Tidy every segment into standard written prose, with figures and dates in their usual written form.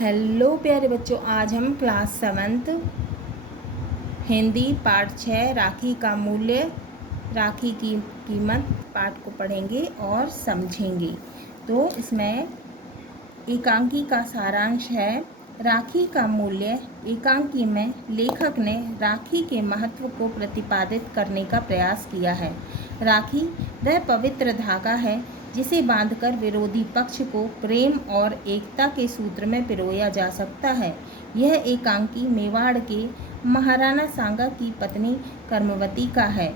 Hello प्यारे बच्चों, आज हम क्लास 7 हिंदी पाठ 6 राखी का मूल्य, राखी की कीमत पाठ को पढ़ेंगे और समझेंगे। तो इसमें एकांकी का सारांश है। राखी का मूल्य एकांकी में लेखक ने राखी के महत्व को प्रतिपादित करने का प्रयास किया है। राखी वह पवित्र धागा है जिसे बांधकर विरोधी पक्ष को प्रेम और एकता के सूत्र में पिरोया जा सकता है। यह एकांकी मेवाड़ के महाराणा सांगा की पत्नी कर्मवती का है,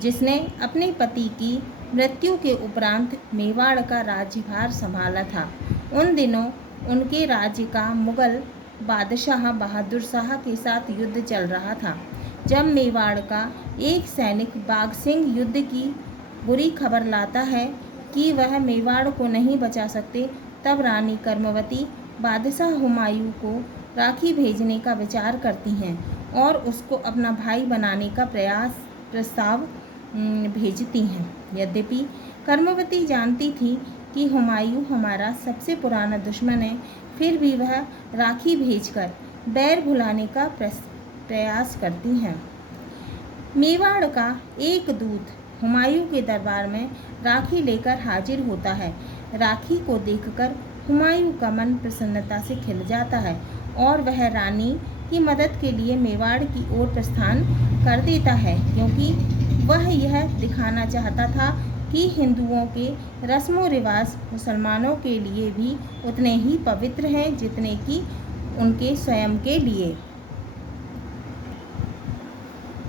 जिसने अपने पति की मृत्यु के उपरांत मेवाड़ का राज्यभार संभाला था। उन दिनों उनके राज्य का मुगल बादशाह बहादुर शाह के साथ युद्ध चल रहा था। जब मेवाड़ का एक सैनिक बाघ सिंह युद्ध की बुरी खबर लाता है कि वह मेवाड़ को नहीं बचा सकते, तब रानी कर्मवती बादशाह हुमायूं को राखी भेजने का विचार करती हैं और उसको अपना भाई बनाने का प्रस्ताव भेजती हैं। यद्यपि कर्मवती जानती थी कि हुमायूं हमारा सबसे पुराना दुश्मन है, फिर भी वह राखी भेजकर बैर भुलाने का प्रयास करती हैं। मेवाड़ का एक दूत हुमायूं के दरबार में राखी लेकर हाजिर होता है। राखी को देखकर हुमायूं का मन प्रसन्नता से खिल जाता है और वह रानी की मदद के लिए मेवाड़ की ओर प्रस्थान कर देता है, क्योंकि वह यह दिखाना चाहता था कि हिंदुओं के रस्मों रिवाज मुसलमानों के लिए भी उतने ही पवित्र हैं जितने कि उनके स्वयं के लिए।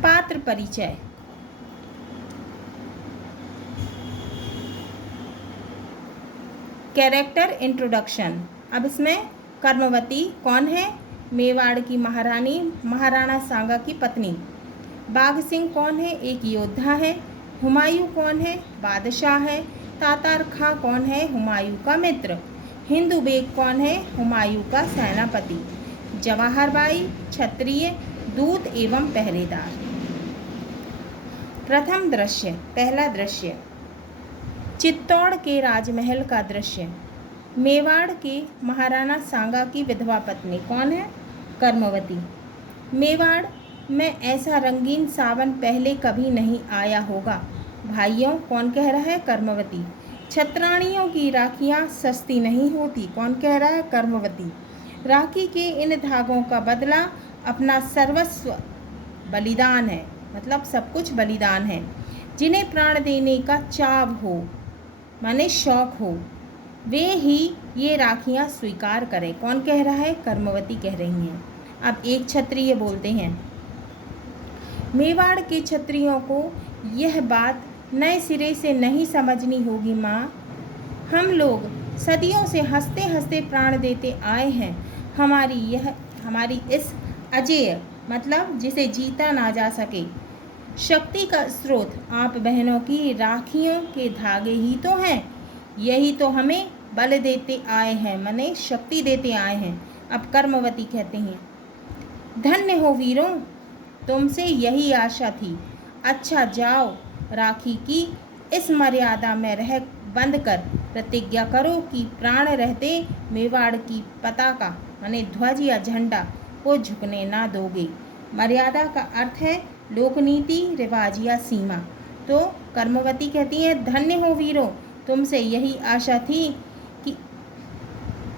पात्र परिचय। Character introduction. अब इसमें कर्मवती कौन है? मेवाड़ की महारानी, महाराणा सांगा की पत्नी। बाघ सिंह कौन है? एक योद्धा है। हुमायूं कौन है? बादशाह है। तातार खां कौन है? हुमायूं का मित्र। हिंदू बेग कौन है? हुमायूं का सेनापति। जवाहर बाई क्षत्रिय, दूत एवं पहरेदार। प्रथम दृश्य। पहला दृश्य चित्तौड़ के राजमहल का दृश्य। मेवाड़ के महाराणा सांगा की विधवा पत्नी कौन है? कर्मवती। मेवाड़ में ऐसा रंगीन सावन पहले कभी नहीं आया होगा। भाइयों, कौन कह रहा है? कर्मवती। छत्राणियों की राखियाँ सस्ती नहीं होती। कौन कह रहा है? कर्मवती। राखी के इन धागों का बदला अपना सर्वस्व बलिदान है, मतलब सब कुछ बलिदान है। जिन्हें प्राण देने का चाव हो, माने शौक हो, वे ही ये राखियाँ स्वीकार करें। कौन कह रहा है? कर्मवती कह रही हैं। अब एक क्षत्रिय बोलते हैं। मेवाड़ के क्षत्रियों को यह बात नए सिरे से नहीं समझनी होगी माँ। हम लोग सदियों से हंसते हंसते प्राण देते आए हैं। हमारी इस अजेय, मतलब जिसे जीता ना जा सके, शक्ति का स्रोत आप बहनों की राखियों के धागे ही तो हैं। यही तो हमें बल देते आए हैं, माने शक्ति देते आए हैं। अब कर्मवती कहते हैं, धन्य हो वीरों, तुमसे यही आशा थी। अच्छा जाओ, राखी की इस मर्यादा में रह बंद कर प्रतिज्ञा करो कि प्राण रहते मेवाड़ की पताका, माने ध्वज या झंडा को झुकने ना दोगे। मर्यादा का अर्थ है लोकनीति, रिवाज या सीमा। तो कर्मवती कहती है, धन्य हो वीरों, तुमसे यही आशा थी कि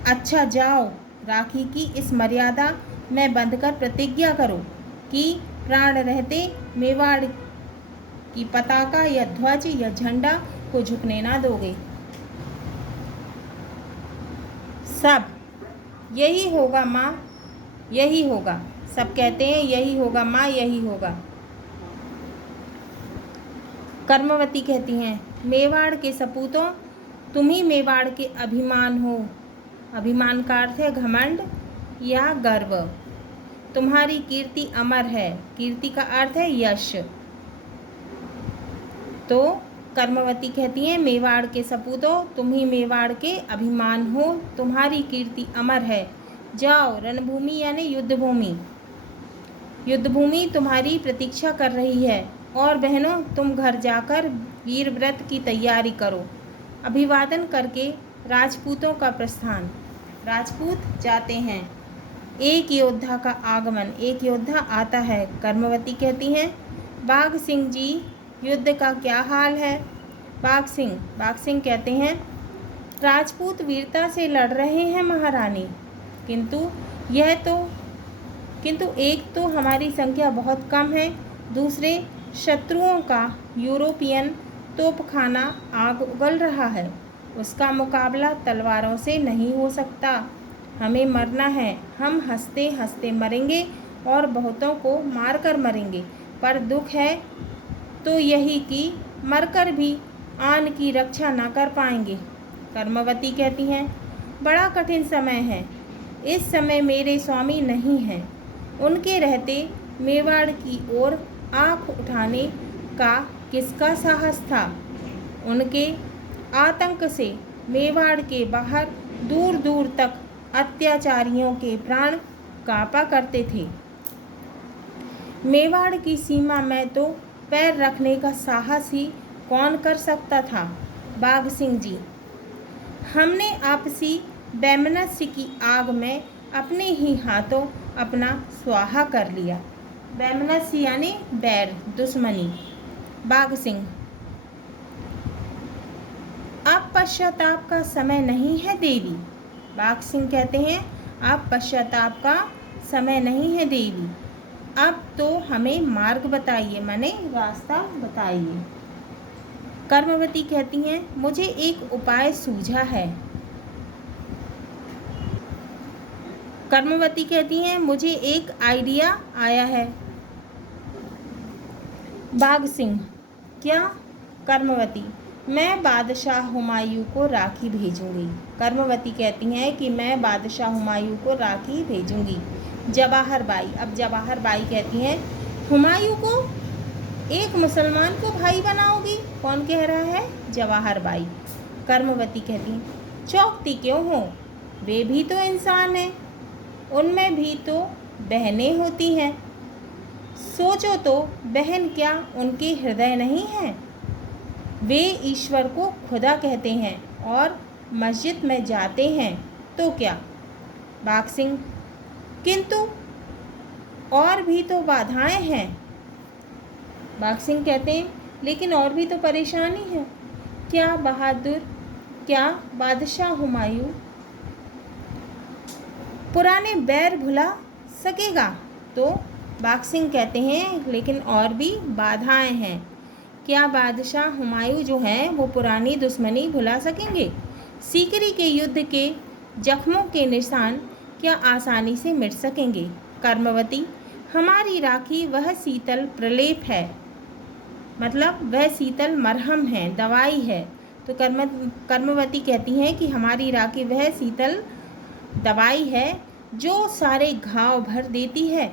अच्छा जाओ, राखी की इस मर्यादा में बंध कर प्रतिज्ञा करो कि प्राण रहते मेवाड़ की पताका या ध्वज या झंडा को झुकने ना दोगे। सब यही होगा माँ, यही होगा। सब कहते हैं यही होगा माँ, यही होगा। कर्मवती कहती हैं, मेवाड़ के सपूतों, तुम ही मेवाड़ के अभिमान हो। अभिमान का अर्थ है घमंड या गर्व। तुम्हारी कीर्ति अमर है। कीर्ति का अर्थ है यश। तो कर्मवती कहती हैं, मेवाड़ के सपूतों, तुम ही मेवाड़ के अभिमान हो, तुम्हारी कीर्ति अमर है। जाओ, रणभूमि यानी युद्धभूमि, युद्धभूमि तुम्हारी प्रतीक्षा कर रही है। और बहनों, तुम घर जाकर वीर व्रत की तैयारी करो। अभिवादन करके राजपूतों का प्रस्थान। राजपूत जाते हैं। एक योद्धा का आगमन, एक योद्धा आता है। कर्मवती कहती हैं, बाघ सिंह जी, युद्ध का क्या हाल है? बाघ सिंह कहते हैं, राजपूत वीरता से लड़ रहे हैं महारानी, किंतु एक तो हमारी संख्या बहुत कम है, दूसरे शत्रुओं का यूरोपियन तोपखाना आग उगल रहा है, उसका मुकाबला तलवारों से नहीं हो सकता। हमें मरना है, हम हंसते हंसते मरेंगे और बहुतों को मारकर मरेंगे, पर दुख है तो यही कि मरकर भी आन की रक्षा न कर पाएंगे। कर्मवती कहती हैं, बड़ा कठिन समय है, इस समय मेरे स्वामी नहीं हैं, उनके रहते मेवाड़ की ओर आँख उठाने का किसका साहस था? उनके आतंक से मेवाड़ के बाहर दूर दूर तक अत्याचारियों के प्राण कांपा करते थे। मेवाड़ की सीमा में तो पैर रखने का साहस ही कौन कर सकता था? बाघ सिंह जी, हमने आपसी वैमनस्य की आग में अपने ही हाथों अपना स्वाहा कर लिया। वैमनस्य यानी बैर, दुश्मनी। बाघ सिंह, अब पश्चाताप का समय नहीं है देवी। बाघ सिंह कहते हैं, अब पश्चाताप का समय नहीं है देवी, अब तो हमें मार्ग बताइए, माने रास्ता बताइए। कर्मवती कहती हैं, मुझे एक उपाय सूझा है। कर्मवती कहती हैं, मुझे एक आइडिया आया है। बाघ सिंह, क्या? कर्मवती, मैं बादशाह हुमायूं को राखी भेजूंगी। कर्मवती कहती हैं कि मैं बादशाह हुमायूं को राखी भेजूंगी। जवाहर बाई, अब जवाहर बाई कहती हैं, हुमायूं को एक मुसलमान को भाई बनाओगी? कौन कह रहा है? जवाहर बाई। कर्मवती कहती हैं, चौंकती क्यों हो, वे भी तो इंसान हैं, उनमें भी तो बहनें होती हैं। सोचो तो, बहन क्या उनके हृदय नहीं है? वे ईश्वर को खुदा कहते हैं और मस्जिद में जाते हैं, तो क्या? बाघ सिंह, किंतु और भी तो बाधाएं हैं। बाघ सिंह कहते हैं, लेकिन और भी तो परेशानी है। क्या बहादुर, क्या बादशाह हुमायूं पुराने बैर भुला सकेगा? तो बाघ सिंह कहते हैं, लेकिन और भी बाधाएं हैं। क्या बादशाह हुमायूं जो हैं वो पुरानी दुश्मनी भुला सकेंगे? सीकरी के युद्ध के जख्मों के निशान क्या आसानी से मिट सकेंगे? कर्मवती, हमारी राखी वह शीतल प्रलेप है, मतलब वह शीतल मरहम है, दवाई है। तो कर्मवती कहती हैं कि हमारी राखी वह शीतल दवाई है जो सारे घाव भर देती है।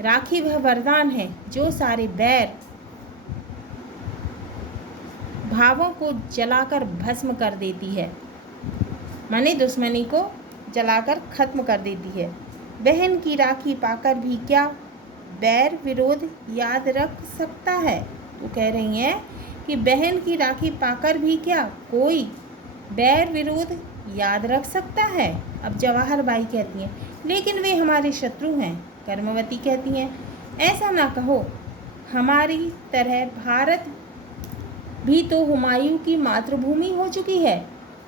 राखी वह वरदान है जो सारे बैर भावों को जलाकर भस्म कर देती है, माने दुश्मनी को जलाकर खत्म कर देती है। बहन की राखी पाकर भी क्या बैर विरोध याद रख सकता है? वो कह रही हैं कि बहन की राखी पाकर भी क्या कोई बैर विरोध याद रख सकता है? अब जवाहर बाई कहती हैं, लेकिन वे हमारे शत्रु हैं। कर्मवती कहती हैं, ऐसा ना कहो, हमारी तरह भारत भी तो हुमायूं की मातृभूमि हो चुकी है।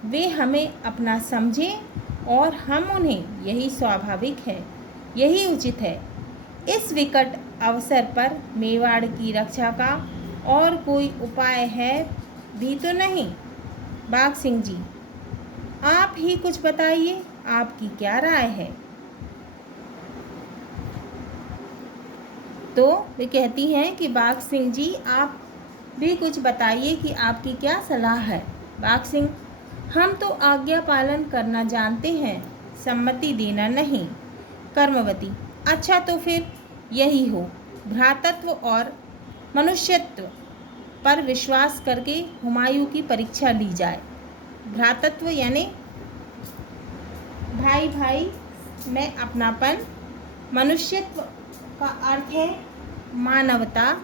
वे हमें अपना समझें और हम उन्हें, यही स्वाभाविक है, यही उचित है। इस विकट अवसर पर मेवाड़ की रक्षा का और कोई उपाय है भी तो नहीं? बाघ सिंह जी, आप ही कुछ बताइए, आपकी क्या राय है? तो वे कहती हैं कि बाघ सिंह जी, आप भी कुछ बताइए कि आपकी क्या सलाह है? बाघ सिंह, हम तो आज्ञा पालन करना जानते हैं, सम्मति देना नहीं। कर्मवती, अच्छा तो फिर यही हो, भ्रातृत्व और मनुष्यत्व पर विश्वास करके हुमायूं की परीक्षा ली जाए। भ्रातृत्व यानी भाई भाई में अपनापन, मनुष्यत्व का अर्थ है मानवता।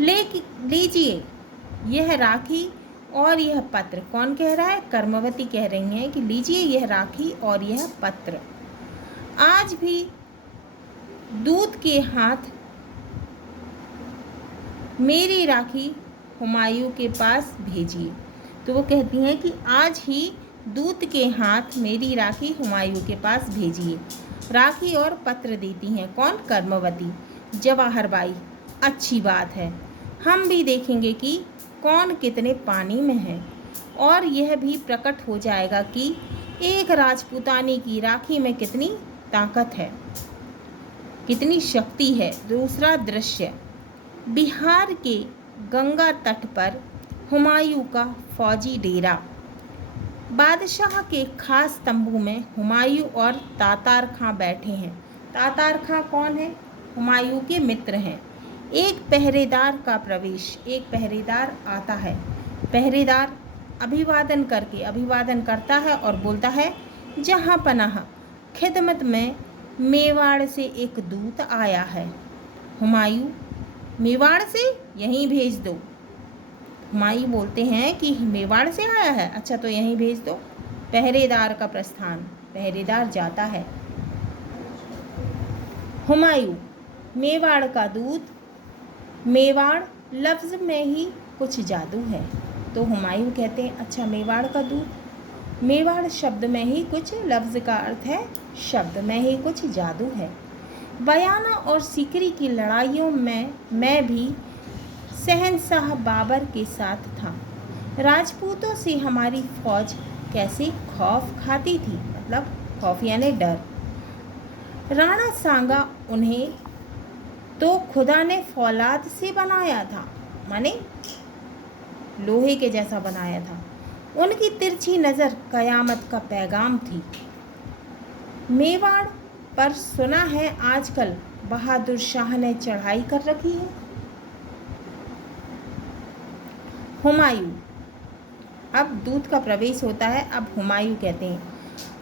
लीजिए, यह राखी और यह पत्र। कौन कह रहा है? कर्मवती कह रही हैं कि लीजिए यह राखी और यह पत्र। आज भी दूत के हाथ मेरी राखी हुमायूं के पास भेजिए। तो वो कहती हैं कि आज ही दूत के हाथ मेरी राखी हुमायूं के पास भेजिए। राखी और पत्र देती हैं कौन? कर्मवती। जवाहर बाई, अच्छी बात है, हम भी देखेंगे कि कौन कितने पानी में है, और यह भी प्रकट हो जाएगा कि एक राजपूतानी की राखी में कितनी ताकत है, कितनी शक्ति है। दूसरा दृश्य, बिहार के गंगा तट पर हुमायूं का फौजी डेरा। बादशाह के खास तंबू में हुमायूं और तातार खां बैठे हैं। तातार खां कौन है? हुमायूं के मित्र हैं। एक पहरेदार का प्रवेश, एक पहरेदार आता है। पहरेदार अभिवादन करता है और बोलता है, जहाँ पनाह खिदमत में मेवाड़ से एक दूत आया है। हुमायूं, मेवाड़ से? यहीं भेज दो। हुमायूं बोलते हैं कि मेवाड़ से आया है, अच्छा तो यहीं भेज दो। पहरेदार का प्रस्थान, पहरेदार जाता है। हुमायूं, मेवाड़ का दूत। मेवाड़ लफ्ज़ में ही कुछ जादू है। तो हुमायूं कहते हैं, अच्छा मेवाड़ का दूत। मेवाड़ शब्द में ही कुछ, लफ्ज़ का अर्थ है शब्द में ही कुछ जादू है। बयाना और सीकरी की लड़ाइयों में मैं भी शहंशाह बाबर के साथ था। राजपूतों से हमारी फौज कैसे खौफ खाती थी, मतलब खौफ यानी डर। राणा सांगा उन्हें तो खुदा ने फौलाद से बनाया था, माने लोहे के जैसा बनाया था। उनकी तिरछी नज़र कयामत का पैगाम थी। मेवाड़ पर सुना है आजकल बहादुर शाह ने चढ़ाई कर रखी है। हुमायूं, अब दूत का प्रवेश होता है। अब हुमायूं कहते हैं,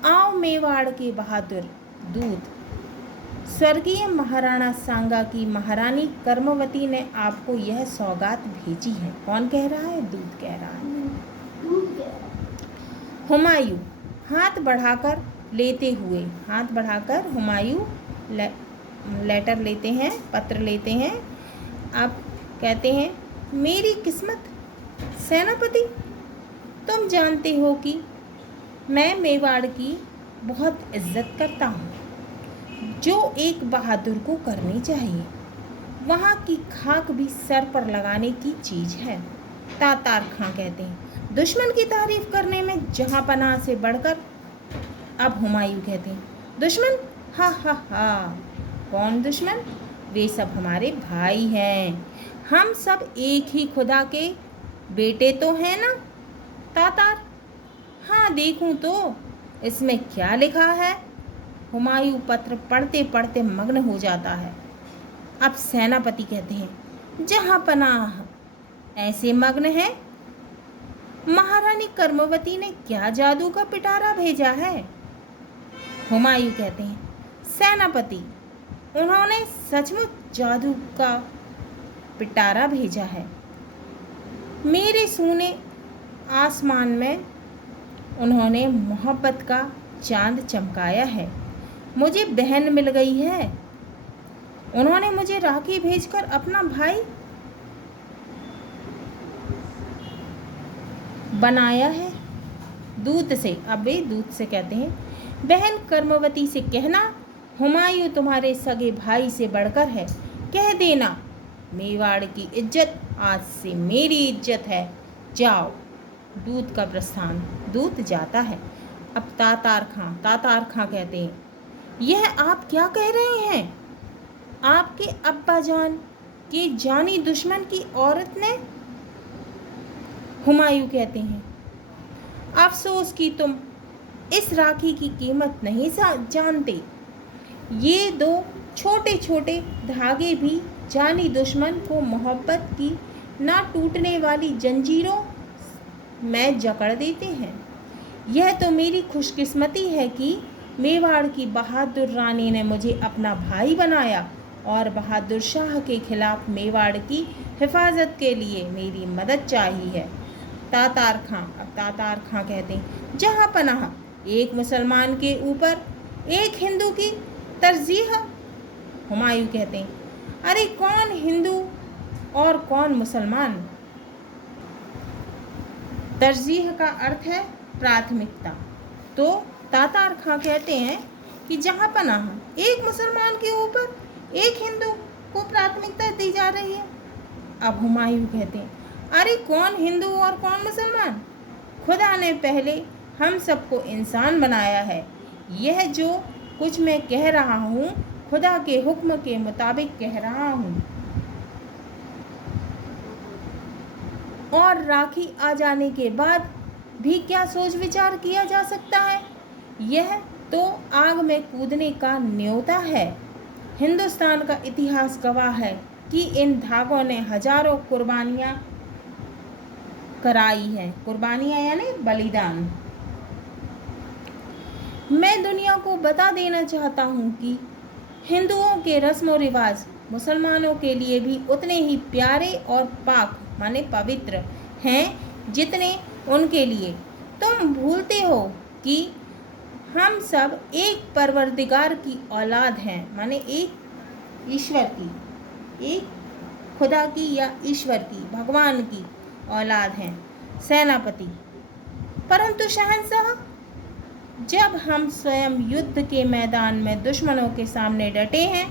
आओ मेवाड़ के बहादुर दूत, स्वर्गीय महाराणा सांगा की महारानी कर्मवती ने आपको यह सौगात भेजी है। कौन कह रहा है? दूत कह रहा है। हुमायूं हाथ बढ़ाकर हुमायूं लेटर लेते हैं, पत्र लेते हैं। अब कहते हैं, मेरी किस्मत सेनापति, तुम जानते हो कि मैं मेवाड़ की बहुत इज्जत करता हूँ, जो एक बहादुर को करनी चाहिए। वहाँ की खाक भी सर पर लगाने की चीज़ है। तातार खां कहते हैं, दुश्मन की तारीफ करने में जहाँ पनाह से बढ़कर। अब हुमायूं कहते हैं, दुश्मन? हा हा हा, कौन दुश्मन? वे सब हमारे भाई हैं, हम सब एक ही खुदा के बेटे तो हैं ना। तातार, हाँ देखूं तो इसमें क्या लिखा है। हुमायूं पत्र पढ़ते पढ़ते मग्न हो जाता है। अब सेनापति कहते हैं, जहाँ पनाह ऐसे मग्न है, महारानी कर्मवती ने क्या जादू का पिटारा भेजा है। हुमायूं कहते हैं, सेनापति, उन्होंने सचमुच जादू का पिटारा भेजा है। मेरे सूने आसमान में उन्होंने मोहब्बत का चांद चमकाया है। मुझे बहन मिल गई है। उन्होंने मुझे राखी भेजकर अपना भाई बनाया है। दूत से, अब वे दूत से कहते हैं, बहन कर्मवती से कहना, हुमायूं तुम्हारे सगे भाई से बढ़कर है। कह देना, मेवाड़ की इज्जत आज से मेरी इज्जत है। जाओ। दूत का प्रस्थान, दूत जाता है। अब तातार खां कहते हैं, यह आप क्या कह रहे हैं? आपके अब्बा जान के जानी दुश्मन की औरत ने। हुमायूं कहते हैं, अफसोस कि तुम इस राखी की कीमत नहीं जानते। ये दो छोटे छोटे धागे भी जानी दुश्मन को मोहब्बत की ना टूटने वाली जंजीरों में जकड़ देते हैं। यह तो मेरी खुशकिस्मती है कि मेवाड़ की बहादुर रानी ने मुझे अपना भाई बनाया और बहादुर शाह के खिलाफ मेवाड़ की हिफाजत के लिए मेरी मदद चाहिए है। तातार खां, अब तातार खां कहते हैं जहाँ पनाह, एक मुसलमान के ऊपर एक हिंदू की तरजीह। हुमायूं कहते हैं अरे कौन हिंदू और कौन मुसलमान। तरजीह का अर्थ है प्राथमिकता। तो तातार खां कहते हैं कि जहाँ पनाह, एक मुसलमान के ऊपर एक हिंदू को प्राथमिकता दी जा रही है। अब हुमायूं कहते हैं अरे कौन हिंदू और कौन मुसलमान, खुदा ने पहले हम सबको इंसान बनाया है। यह जो कुछ मैं कह रहा हूँ खुदा के हुक्म के मुताबिक कह रहा हूँ। और राखी आ जाने के बाद भी क्या सोच विचार किया जा सकता है। यह तो आग में कूदने का न्योता है। हिंदुस्तान का इतिहास गवाह है कि इन धागों ने हजारों कुर्बानियाँ कराई हैं। कुर्बानियाँ यानी बलिदान। मैं दुनिया को बता देना चाहता हूँ कि हिंदुओं के रस्म व रिवाज मुसलमानों के लिए भी उतने ही प्यारे और पाक माने पवित्र हैं जितने उनके लिए। तुम भूलते हो कि हम सब एक परवरदिगार की औलाद हैं, माने एक ईश्वर की, एक खुदा की या ईश्वर की, भगवान की औलाद हैं। सेनापति परंतु शहंशाह, जब हम स्वयं युद्ध के मैदान में दुश्मनों के सामने डटे हैं,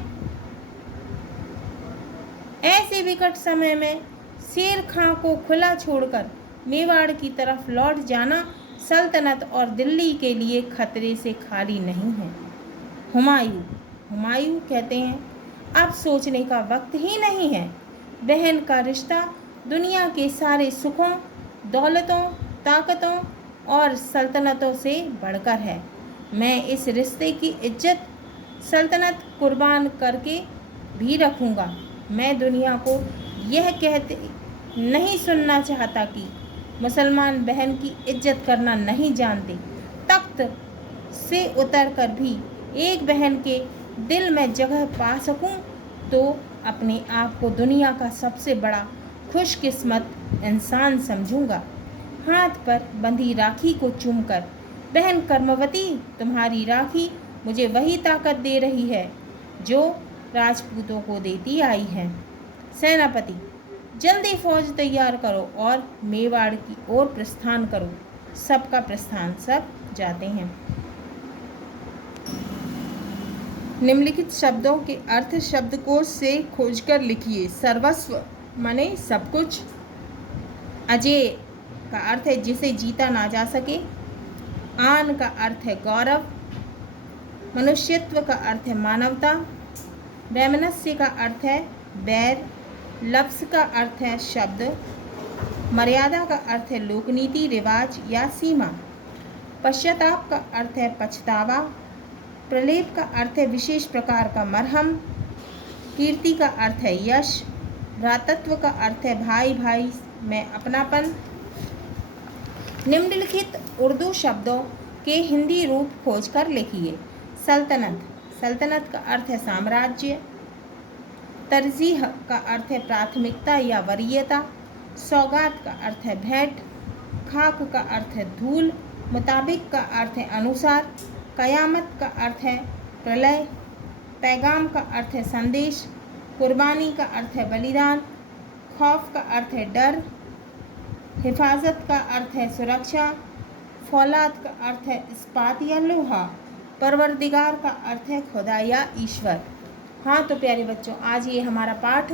ऐसे विकट समय में शेर खां को खुला छोड़कर मेवाड़ की तरफ लौट जाना सल्तनत और दिल्ली के लिए खतरे से खाली नहीं है। हुमायूं कहते हैं अब सोचने का वक्त ही नहीं है। बहन का रिश्ता दुनिया के सारे सुखों, दौलतों, ताकतों और सल्तनतों से बढ़कर है। मैं इस रिश्ते की इज्जत सल्तनत कुर्बान करके भी रखूँगा। मैं दुनिया को यह कहते नहीं सुनना चाहता कि मुसलमान बहन की इज्जत करना नहीं जानते। तख्त से उतरकर भी एक बहन के दिल में जगह पा सकूं तो अपने आप को दुनिया का सबसे बड़ा खुशकिस्मत इंसान समझूंगा। हाथ पर बंधी राखी को चूमकर, बहन कर्मवती, तुम्हारी राखी मुझे वही ताकत दे रही है जो राजपूतों को देती आई है। सेनापति जल्दी फौज तैयार करो और मेवाड़ की ओर प्रस्थान करो। सबका प्रस्थान, सब जाते हैं। निम्नलिखित शब्दों के अर्थ शब्दकोश से खोजकर लिखिए। सर्वस्व माने सब कुछ। अजेय का अर्थ है जिसे जीता ना जा सके। आन का अर्थ है गौरव। मनुष्यत्व का अर्थ है मानवता। वैमनस्य का अर्थ है बैर। लफ्ज़ का अर्थ है शब्द। मर्यादा का अर्थ है लोकनीति, रिवाज या सीमा। पश्चाताप का अर्थ है पछतावा। प्रलेप का अर्थ है विशेष प्रकार का मरहम। कीर्ति का अर्थ है यश। भ्रातृत्व का अर्थ है भाई भाई में अपनापन। निम्नलिखित उर्दू शब्दों के हिंदी रूप खोजकर लिखिए। सल्तनत, सल्तनत का अर्थ है साम्राज्य। तरजीह का अर्थ है प्राथमिकता या वरीयता। सौगात का अर्थ है भेंट। खाक का अर्थ है धूल। मुताबिक का अर्थ है अनुसार। कयामत का अर्थ है प्रलय। पैगाम का अर्थ है संदेश। कुर्बानी का अर्थ है बलिदान। खौफ का अर्थ है डर। हिफाजत का अर्थ है सुरक्षा। फौलाद का अर्थ है इस्पात या लोहा। परवरदिगार का अर्थ है खुदा या ईश्वर। हाँ तो प्यारे बच्चों, आज ये हमारा पाठ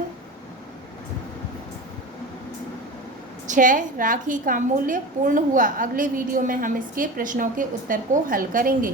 6 राखी का मूल्य पूर्ण हुआ। अगले वीडियो में हम इसके प्रश्नों के उत्तर को हल करेंगे।